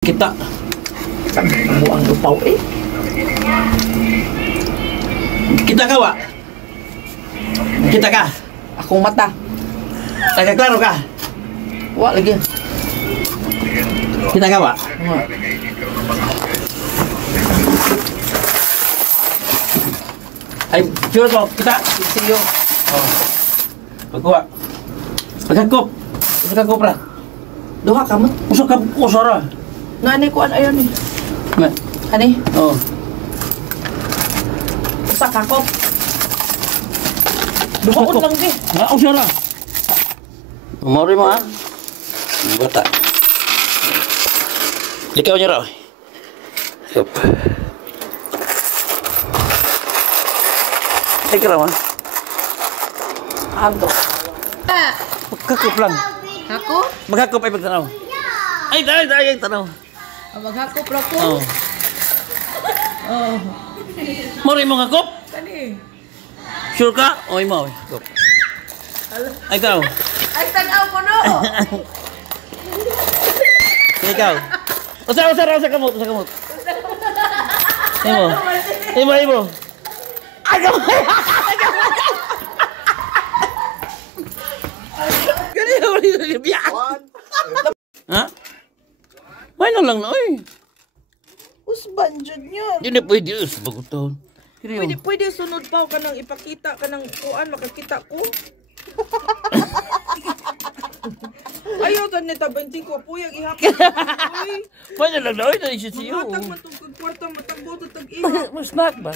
Kita buang lupaw eh. Kita ka wa? Kita ka? Akong mata. Nagkaklaro ka? Wa lagi. Kita ka wa? Ay, sure ko, kita. See you. Oh. Pagkuha. Pagkakop. Pagkakop ra. Duha ka mo. Usok ka usara. Nani ko ayon ni. Ani? Oh. Usa ka ko. Duha ko lang di. Ha, usara. Umori mo ha. Bata. Ikaw niya raw. Yup. Ikaw raw ha. Ando. Pagkakop lang. Ako? Magkakop ay pagtanaw. Ay, dahil tanaw. Maghakop ra ko. Oh. Oh. Mori mo kakop? Kani. Sure ka? O imo. Kop. Ay, ikaw. Ay tanaw ko no. Ikaw. Usa kamot. Imo. Ay, kamot. Gani na ulit na biya. Ha? May na lang na, oy. Usban jud niya. Di na pwede, baguton. Pwede sunod pa ka nang ipakita ka ng kuan makakita ko. Ayaw tan ni tabanting ko puyag ihapon. Uy. May na lang na, oy, na isip siyo. Matag matug kwarta matagbo tag iya. Mas snack ba?